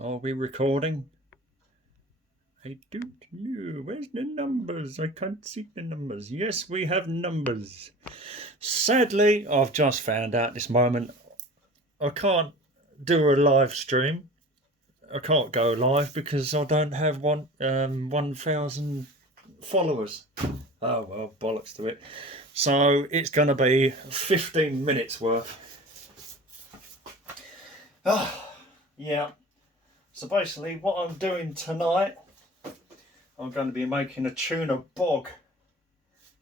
Are we recording? I don't know. Where's the numbers? I can't see the numbers. Yes, we have numbers. Sadly, I've just found out this moment I can't do a live stream. I can't go live because I don't have 1,000 followers. Oh well, bollocks to it. So it's going to be 15 minutes worth. Yeah. So basically what I'm doing tonight, I'm going to be making a tuna bog.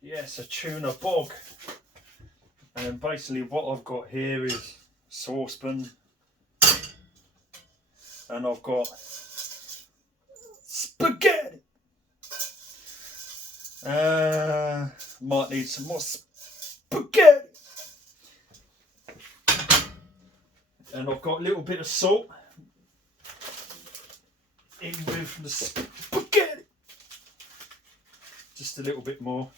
Yes, a tuna bog. And basically what I've got here is saucepan, and I've got spaghetti. Might need some more spaghetti. And I've got a little bit of salt in with the spaghetti. Just a little bit more,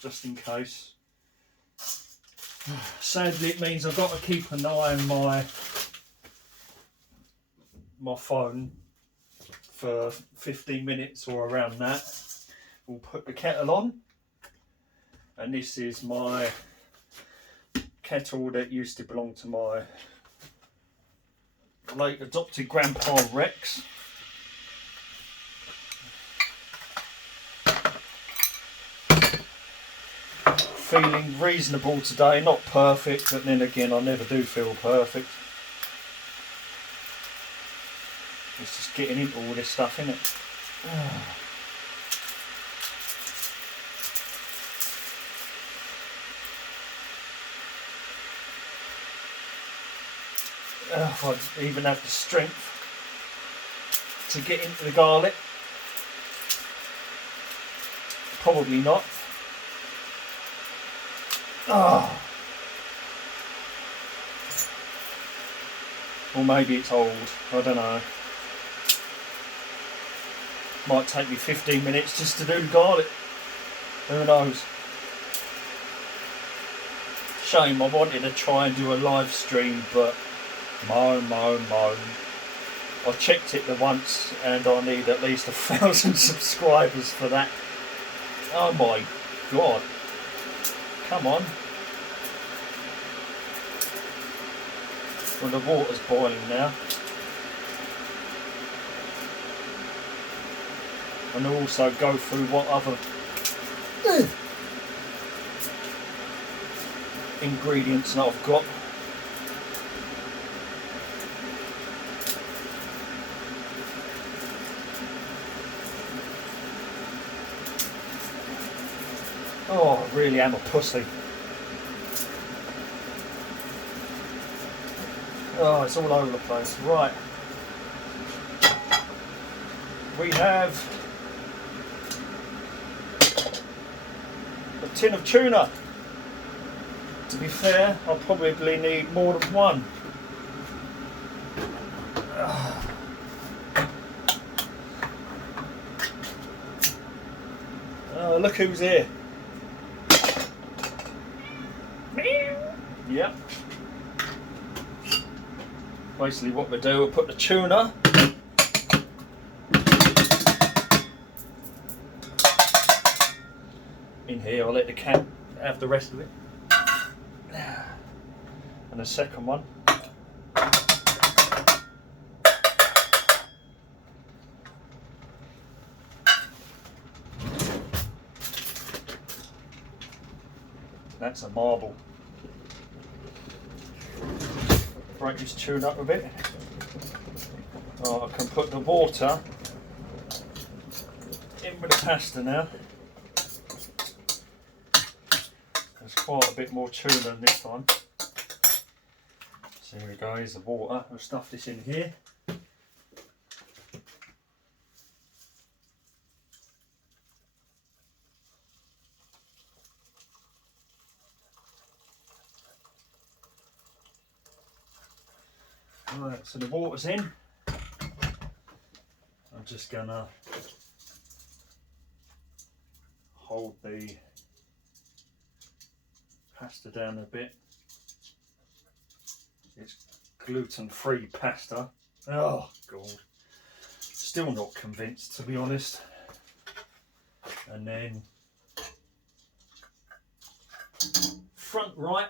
just in case. Sadly, it means I've got to keep an eye on my phone for 15 minutes or around that. We'll put the kettle on, and this is my kettle that used to belong to my late adopted grandpa Rex. Feeling reasonable today, not perfect, but then again I never do feel perfect. It's just getting into all this stuff, isn't it? If I'd even have the strength to get into the garlic. Probably not. Or maybe it's old, I don't know. Might take me 15 minutes just to do the garlic. Who knows? Shame, I wanted to try and do a live stream, but moan. I checked it the once and I need at least 1,000 subscribers for that. Oh my god. Come on. Well, the water's boiling now. And also go through what other ingredients that I've got. Oh, I really am a pussy. Oh, it's all over the place. Right. We have a tin of tuna. To be fair, I'll probably need more than one. Oh, look who's here. Yep. Basically what we do, we'll put the tuna in here. I'll let the cat have the rest of it. And the second one. That's a marble. Break this tuna up a bit. Oh, I can put the water in with the pasta now. There's quite a bit more tuna than this time. So here we go, here's the water. We'll stuff this in here. Right, so the water's in. I'm just gonna hold the pasta down a bit. It's gluten-free pasta. Oh God, still not convinced, to be honest. And then front right.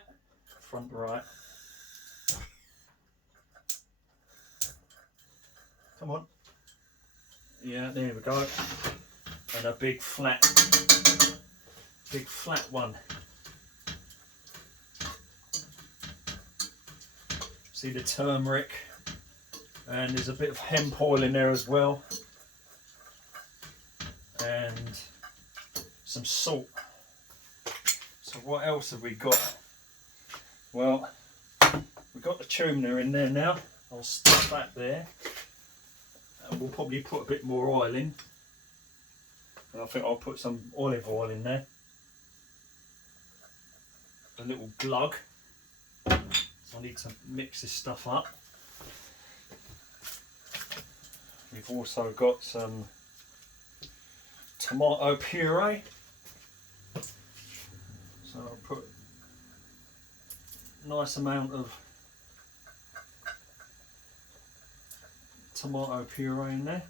Come on. Yeah, there we go. And a big flat one. See the turmeric, and there's a bit of hemp oil in there as well, and some salt. So what else have we got? Well, we've got the tuna in there now. I'll stuff that there, and we'll probably put a bit more oil in. And I think I'll put some olive oil in there, a little glug. So I need to mix this stuff up. We've also got some tomato puree. So I'll put a nice amount of tomato puree in there.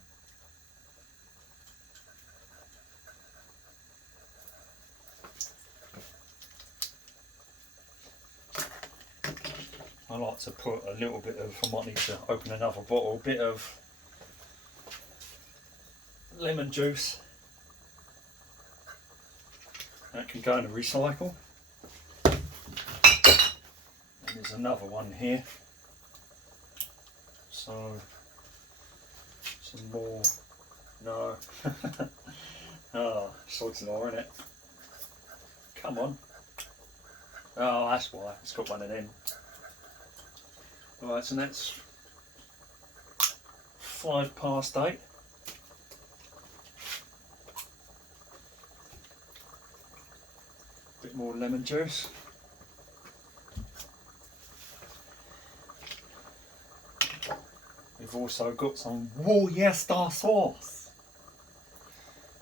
I like to put a little bit of, I might need to open another bottle, a bit of lemon juice. That can go in a recycle. And there's another one here. So, some more, no. Oh, sod's law, isn't it? Come on. Oh, that's why, it's got one of them. Right, so that's 8:05. Bit more lemon juice. We've also got some Worcester sauce.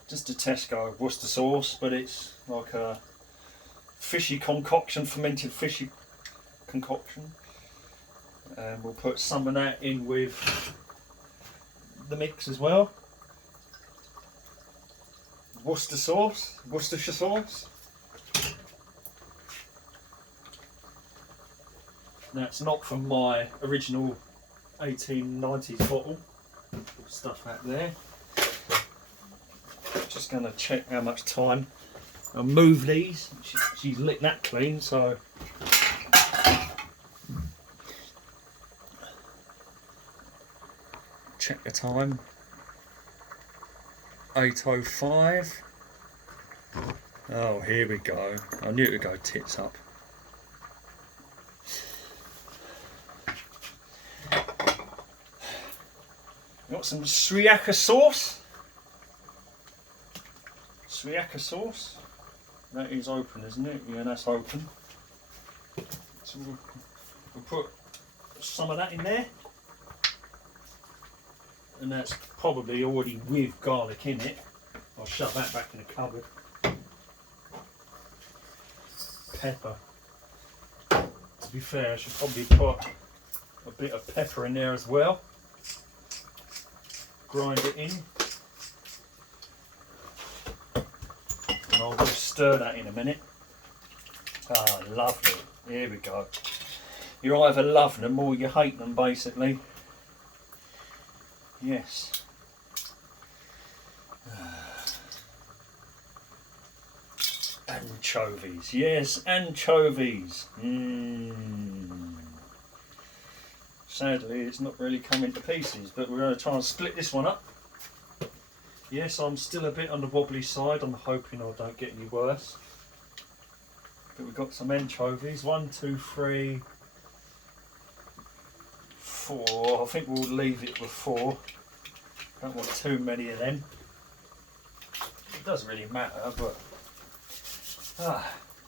Just a Tesco Worcester sauce, but it's like a fishy concoction, fermented fishy concoction. And we'll put some of that in with the mix as well. Worcestershire sauce. That's not from my original 1890s bottle. Stuff that there. Just going to check how much time. I'll move these. She's licked that clean, so. Check the time. 8:05. Oh, here we go. I knew it would go tits up. Got some sriracha sauce. That is open, isn't it? Yeah, that's open. So we'll put some of that in there. And that's probably already with garlic in it. I'll shove that back in the cupboard. Pepper. To be fair, I should probably put a bit of pepper in there as well. Grind it in. And I'll just stir that in a minute. Ah, lovely. Here we go. You either love them or you hate them, basically. Yes. Anchovies. Yes, anchovies. Sadly, it's not really come into pieces, but we're going to try and split this one up. Yes, I'm still a bit on the wobbly side. I'm hoping I don't get any worse. But we've got some anchovies. 1, 2, 3, 4. I think we'll leave it with 4. Don't want too many of them. It doesn't really matter, but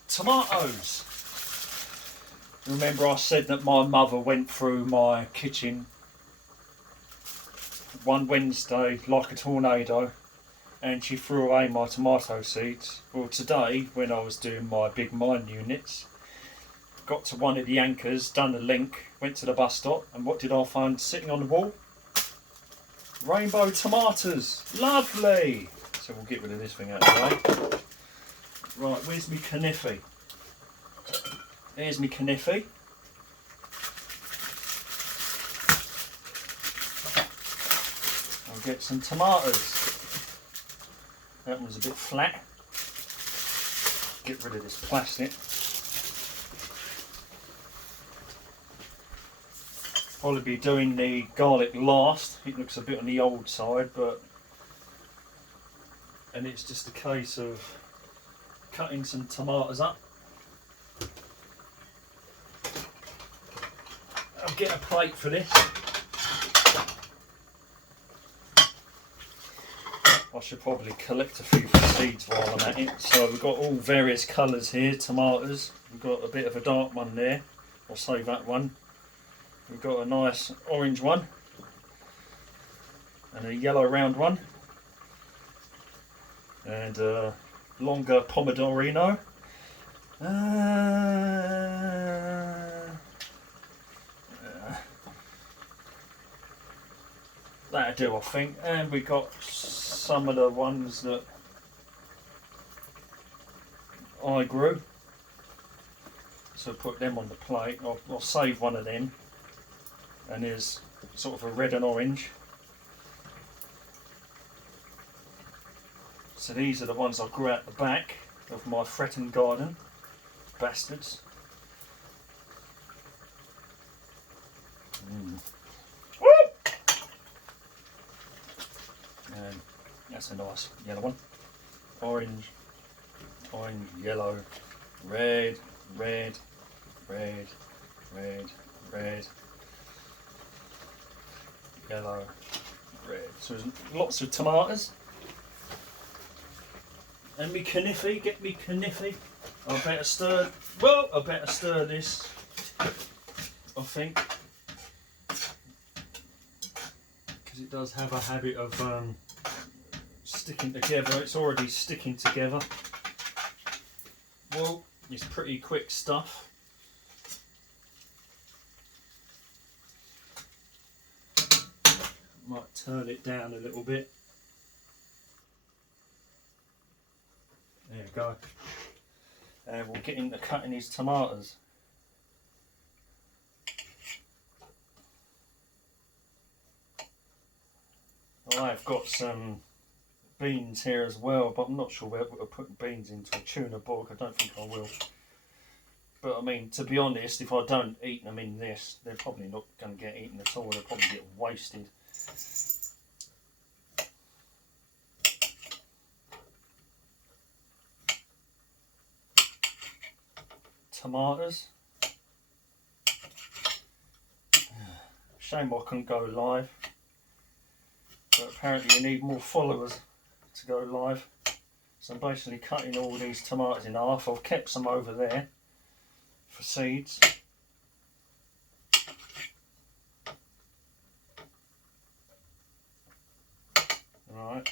tomatoes. Remember I said that my mother went through my kitchen one Wednesday like a tornado and she threw away my tomato seeds. Well, today when I was doing my big mine units, got to one of the anchors, done the link, went to the bus stop, and what did I find sitting on the wall? Rainbow tomatoes. Lovely. So we'll get rid of this thing out of the way. Right, where's me kniffy? There's me kniffy. I'll get some tomatoes. That one's a bit flat. Get rid of this plastic. Probably be doing the garlic last. It looks a bit on the old side, and it's just a case of cutting some tomatoes up. I'll get a plate for this. I should probably collect a few seeds while I'm at it. So we've got all various colours here, tomatoes. We've got a bit of a dark one there. I'll save that one. We've got a nice orange one. And a yellow round one. And a longer pomodorino. That'll do, I think. And we got some of the ones that I grew, so put them on the plate. I'll save one of them, and there's sort of a red and orange. So these are the ones I grew out the back of my fretting garden. Bastards. And that's a nice yellow one. Orange, orange, yellow, red, red, red, red, red, yellow, red. So there's lots of tomatoes. And me kniffy, get me kniffy. I better stir, well, I better stir this, I think. Because it does have a habit of sticking together. It's already sticking together. Well, it's pretty quick stuff. Might turn it down a little bit. There you go. And we'll get into cutting these tomatoes. I've got some beans here as well, but I'm not sure whether we'll put beans into a tuna bog. I don't think I will. But I mean, to be honest, if I don't eat them in this, they're probably not going to get eaten at all. They'll probably get wasted. Tomatoes. Shame I couldn't go live. But apparently you need more followers to go live. So I'm basically cutting all these tomatoes in half. I've kept some over there for seeds. Alright,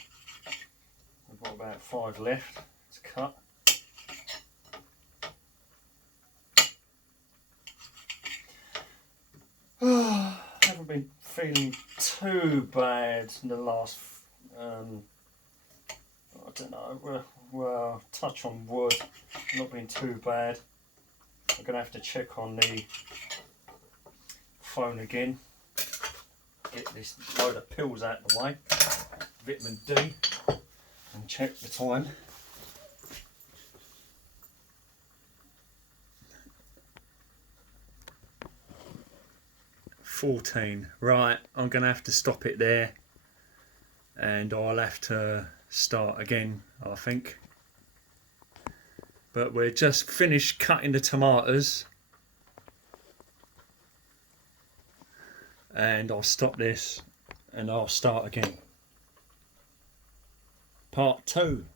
we've got about 5 left to cut. I haven't been feeling too bad in the last, I don't know, well, touch on wood, not been too bad. I'm going to have to check on the phone again, get this load of pills out of the way, vitamin D, and check the time. Right, I'm going to have to stop it there, and I'll have to start again, I think. But we're just finished cutting the tomatoes, and I'll stop this and I'll start again. Part 2.